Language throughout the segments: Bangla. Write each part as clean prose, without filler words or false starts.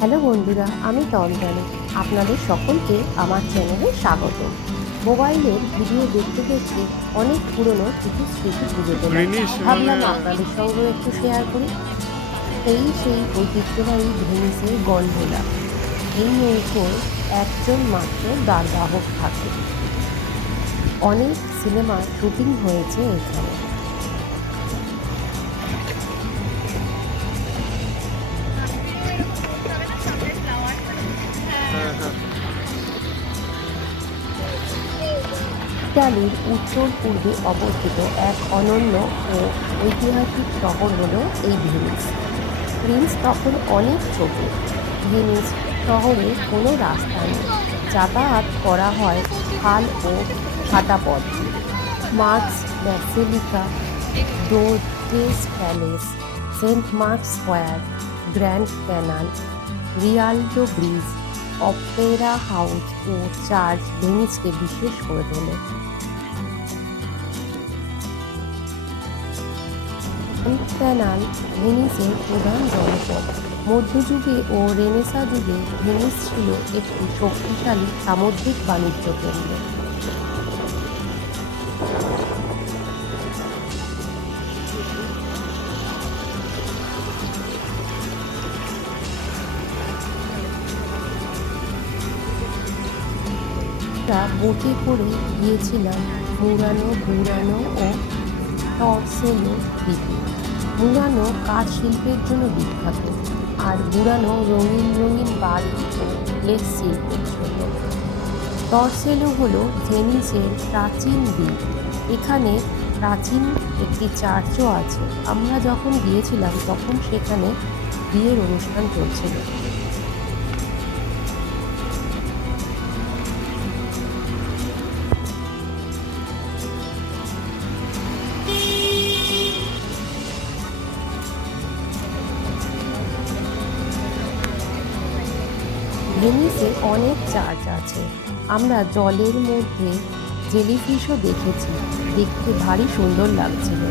হ্যালো বন্ধুরা, আমি তন্দ্রানী। আপনাদের সকলকে আমার চ্যানেলে স্বাগত। মোবাইলের ভিডিও দেখতে দেখতে অনেক পুরনো কিছু স্মৃতি খুঁজে পেলাম। গ্রিনিশ মানে ভাবলাম আপনাদের সঙ্গেও একটু শেয়ার করি। সেই ঐতিহ্যবাহী ভেনিসের গন্ডোলা। এই নৌকোয় একজন মাত্র দ্বারবাহক থাকে। অনেক সিনেমার শুটিং হয়েছে এখানে। হ্যাঁ, হ্যাঁ। ইতালির উত্তর পূর্বে অবস্থিত এক অনন্য ও ঐতিহাসিক শহর হল এই ভেনিস। ভেনিস তখন অনেক ছোট। ভেনিস শহরে কোনো রাস্তা নেই, যাতায়াত করা হয় খাল ও হাঁটা পথ দিয়ে। Mark's Basilica, Doge's Palace, Saint Mark's Square, Grand Canal, Rialto Bridge, opera house ও চার্চ ভেনিসকে বিশেষ করে তোলে। ক্যানাল ভেনিসের প্রধান জনপদ। মধ্যযুগে ও রেনেসাঁ যুগে ভেনিস ছিল একটি শক্তিশালী সামুদ্রিক বাণিজ্য কেন্দ্র। আমরা বোটে করে গিয়েছিলাম মুরানো ও টরসেলো দ্বীপে। মুরানো কাঠ শিল্পের জন্য বিখ্যাত, আর বুরানো রঙিন রঙিন বাড়ি ও লেস শিল্পের জন্য। টরসেলো হলো ভেনিসের প্রাচীন দ্বীপ। এখানে প্রাচীন একটি চার্চও আছে। আমরা যখন গিয়েছিলাম তখন সেখানে বিয়ের অনুষ্ঠান চলছিল। ভেনিসে অনেক চার্চ আছে। আমরা জলের মধ্যে জেলিফিশও দেখেছি, দেখতে ভারী সুন্দর লাগছিল।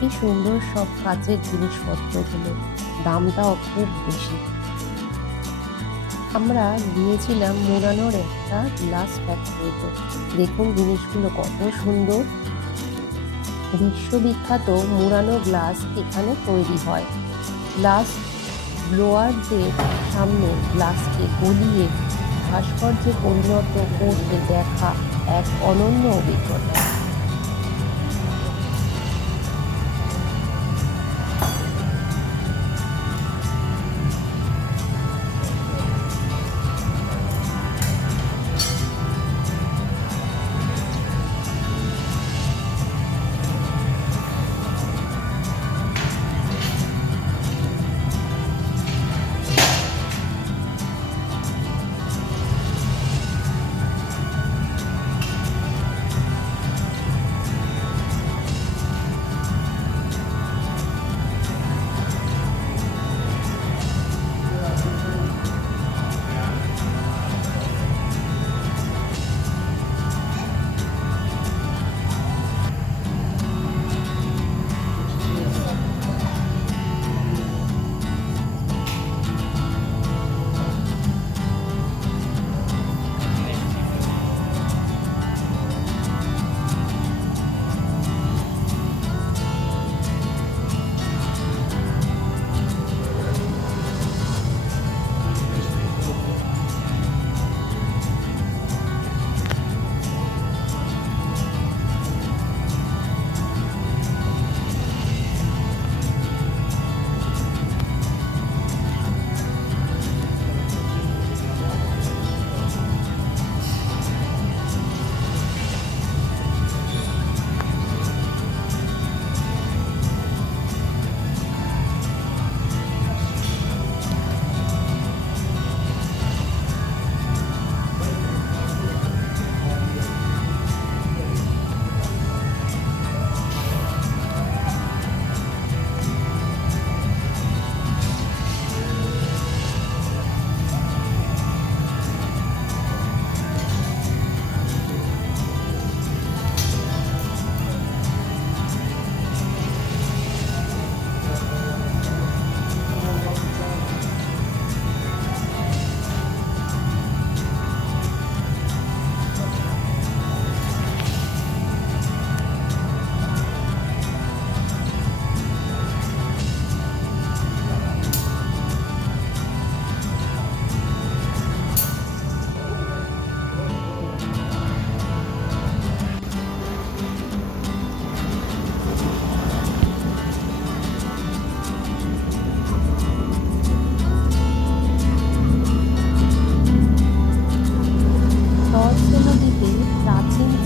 কি সুন্দর সব কাচের জিনিসপত্রগুলো, দামটাও খুব বেশি। আমরা গিয়েছিলাম মুরানোর একটা গ্লাস ফ্যাক্টরিতে। দেখুন জিনিসগুলো কত সুন্দর। বিশ্ববিখ্যাত মুরানো গ্লাস এখানে তৈরি হয়। গ্লাস ব্লোয়ারদের সামনে গ্লাসকে গলিয়ে ভাস্কর্যে পরিণত করতে দেখা এক অনন্য অভিজ্ঞতা।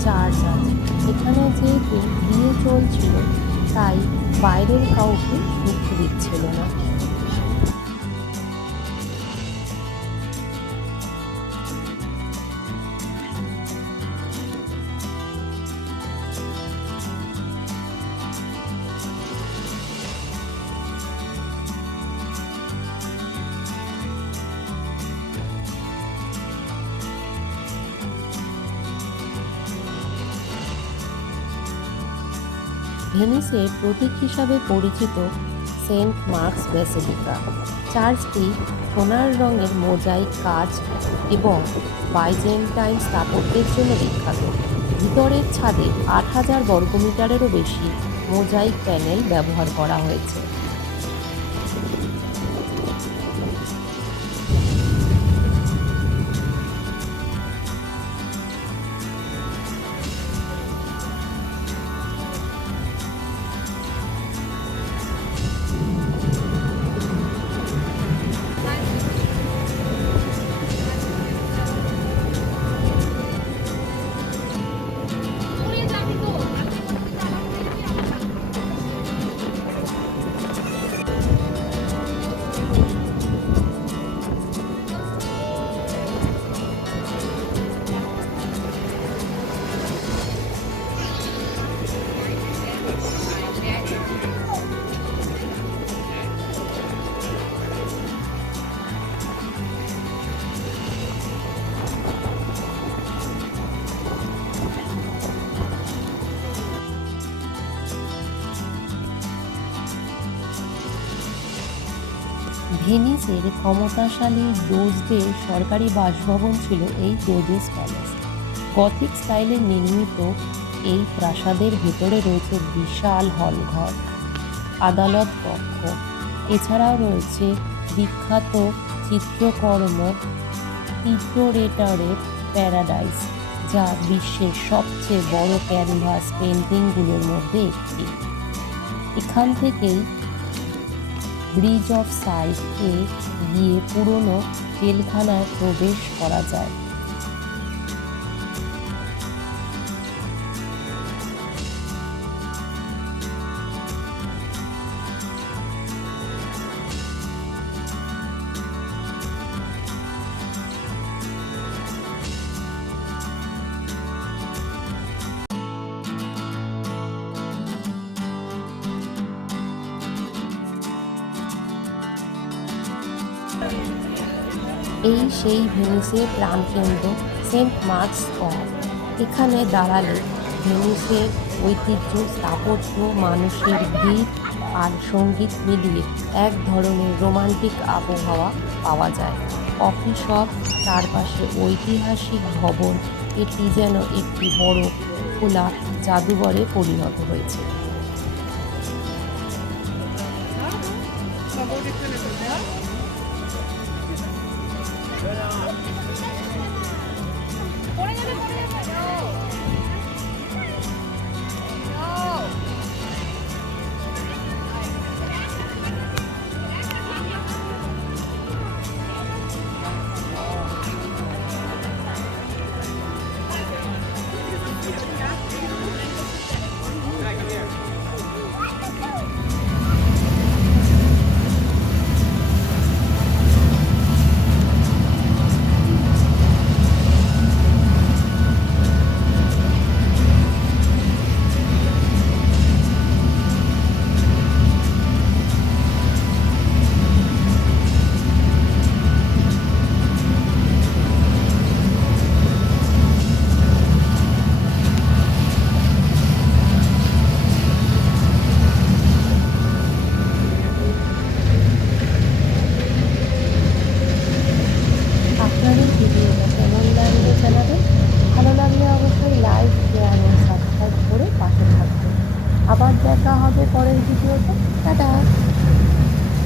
চার্চ আছে। এখানে যেহেতু বিয়ে চলছিল তাই বাইরের কাউকে ঢুকতে দিচ্ছিল না। ভেনিসের প্রতীক হিসাবে পরিচিত সেন্ট মার্কস ব্যাসিলিকা। চার্চটি সোনার রঙের মোজাইক কাজ এবং বাইজেন্টাইন স্থাপত্যের জন্য বিখ্যাত। ভিতরের ছাদে ৮,০০০ বর্গমিটারেরও বেশি মোজাইক প্যানেল ব্যবহার করা হয়েছে। ভেনিসের ক্ষমতাশালী ডোজদের সরকারি বাসভবন ছিল এই ডোজেস প্যালেস। গথিক স্টাইলে নির্মিত এই প্রাসাদের ভেতরে রয়েছে বিশাল হলঘর, আদালত কক্ষ। এছাড়াও রয়েছে বিখ্যাত চিত্রকর্ম টিটোরেটরের প্যারাডাইস, যা বিশ্বের সবচেয়ে বড় ক্যানভাস পেন্টিংগুলোর মধ্যে একটি। এখান থেকেই ব্রিজ অফ সাইড-এ গিয়ে পুরনো জেলখানায় প্রবেশ করা যায়। এই সেই ভেনিসের প্রাণকেন্দ্র সেন্ট মার্কস স্কয়ার। এখানে দাঁড়ালে ভেনিসের ঐতিহ্য, স্থাপত্য, মানুষের ভিড় আর সঙ্গীত মিলিয়ে এক ধরনের রোমান্টিক আবহাওয়া পাওয়া যায়। কফি শপ, চারপাশে ঐতিহাসিক ভবন, এটি যেন একটি বড় খোলা জাদুঘরে পরিণত হয়েছে। আবার দেখা হবে পরের ভিডিও।